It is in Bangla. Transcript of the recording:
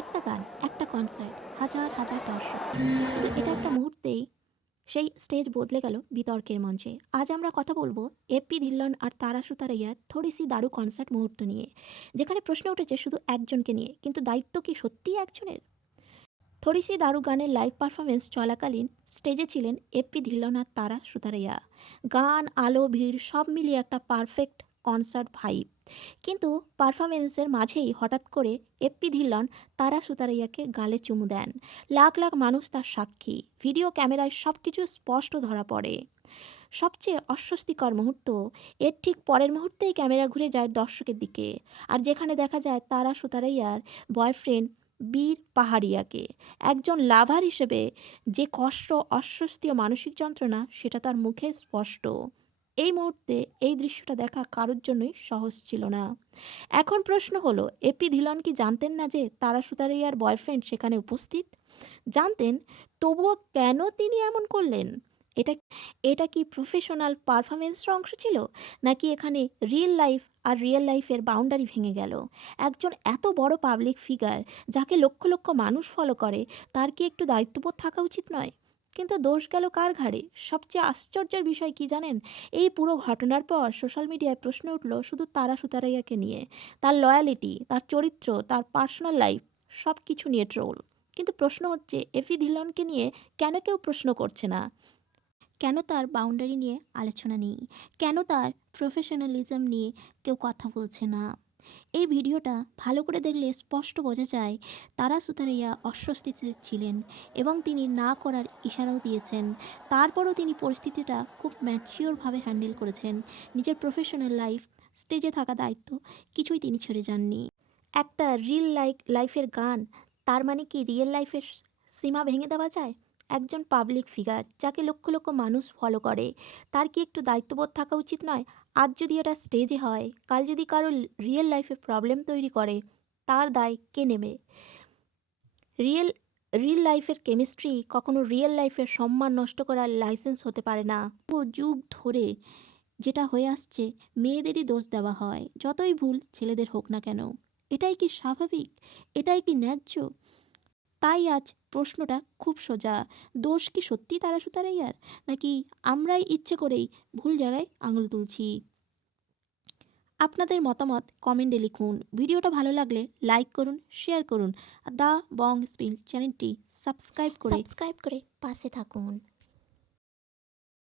একটা গান, একটা কনসার্ট, হাজার হাজার দর্শক। কিন্তু এটা একটা মুহূর্তেই সেই স্টেজ বদলে গেল বিতর্কের মঞ্চে। আজ আমরা কথা বলবো এপি ধিল্লন আর তারা সুতারাইয়ার থোড়ি সি দারু কনসার্ট মুহূর্ত নিয়ে, যেখানে প্রশ্ন উঠেছে শুধু একজনকে নিয়ে, কিন্তু দায়িত্ব কি সত্যিই একজনের? থোড়ি সি দারু গানের লাইভ পারফরমেন্স চলাকালীন স্টেজে ছিলেন এপি ধিল্লন আর তারা সুতারাইয়া। গান, আলো, ভিড় সব মিলিয়ে একটা পারফেক্ট কনসার্ট ভাইব। কিন্তু পারফরমেন্সের মাঝেই হঠাৎ করে এপ্পি ধিল্লন তারা সুতারাইয়াকে গালে চুমু দেন। লাখ লাখ মানুষ তার সাক্ষী, ভিডিও ক্যামেরায় সব কিছু স্পষ্ট ধরা পড়ে। সবচেয়ে অস্বস্তিকর মুহূর্ত, এর ঠিক পরের মুহূর্তেই ক্যামেরা ঘুরে যায় দর্শকের দিকে, আর যেখানে দেখা যায় তারা সুতারাইয়ার বয়ফ্রেন্ড বীর পাহাড়িয়াকে। একজন লাভার হিসেবে যে কষ্ট, অস্বস্তি ও মানসিক যন্ত্রণা, সেটা তার মুখে স্পষ্ট। এই মুহূর্তে এই দৃশ্যটা দেখা কারোর জন্যই সহজ ছিল না। এখন প্রশ্ন হলো, এপি ধিলন কি জানতেন না যে তারা সুতারিয়ার বয়ফ্রেন্ড সেখানে উপস্থিত? জানতেন, তবুও কেন তিনি এমন করলেন? এটা এটা কি প্রফেশনাল পারফরমেন্সের অংশ ছিল, নাকি এখানে রিয়েল লাইফ আর রিয়েল লাইফের বাউন্ডারি ভেঙে গেল? একজন এত বড় পাবলিক ফিগার, যাকে লক্ষ লক্ষ মানুষ ফলো করে, তার কি একটু দায়িত্ববোধ থাকা উচিত নয়? কিন্তু দোষ গেল কার ঘাড়ে? সবচেয়ে আশ্চর্যের বিষয় কি জানেন? এই পুরো ঘটনার পর সোশ্যাল মিডিয়ায় প্রশ্ন উঠল শুধু তারা সুতারাইয়াকে নিয়ে। তার লয়ালিটি, তার চরিত্র, তার পার্সোনাল লাইফ, সব কিছু নিয়ে ট্রোল। কিন্তু প্রশ্ন হচ্ছে, এফি ধিলনকে নিয়ে কেন কেউ প্রশ্ন করছে না? কেন তার বাউন্ডারি নিয়ে আলোচনা নেই? কেন তার প্রফেশনালিজম নিয়ে কেউ কথা বলছে না? এই ভিডিওটা ভালো করে দেখলে স্পষ্ট বোঝা যায় তারা সুতারিয়া অস্বস্তিতে ছিলেন, এবং তিনি না করার ইশারাও দিয়েছেন। তারপরও তিনি পরিস্থিতিটা খুব ম্যাচিওরভাবে হ্যান্ডেল করেছেন। নিজের প্রফেশনাল লাইফ, স্টেজে থাকা দায়িত্ব, কিছুই তিনি ছেড়ে যাননি। একটা রিল লাইফের গান, তার মানে কি রিয়েল লাইফের সীমা ভেঙে দেওয়া যায়? একজন পাবলিক ফিগার, যাকে লক্ষ লক্ষ মানুষ ফলো করে, তার কি একটু দায়িত্ববোধ থাকা উচিত নয়? আজ যদি এটা স্টেজে হয়, কাল যদি কারো রিয়েল লাইফে প্রবলেম তৈরি করে, তার দায় কে নেবে? রিয়েল রিয়েল লাইফের কেমিস্ট্রি কখনো রিয়েল লাইফের সম্মান নষ্ট করার লাইসেন্স হতে পারে না। ও যুগ ধরে যেটা হয়ে আসছে, মেয়েদেরই দোষ দেওয়া হয়, যতই ভুল ছেলেদের হোক না কেন। এটাই কি স্বাভাবিক? এটাই কি ন্যায্য? তাই আজ প্রশ্নটা খুব সোজা, দোষ কি সত্যি তারা সুতারাইয়ার, নাকি আমরাই ইচ্ছে করেই ভুল জায়গায় আঙুল তুলছি? আপনাদের মতামত কমেন্টে লিখুন। ভিডিওটা ভালো লাগলে লাইক করুন, শেয়ার করুন, আর দ্য বং স্পিল চ্যানেলটি সাবস্ক্রাইব করে পাশে থাকুন।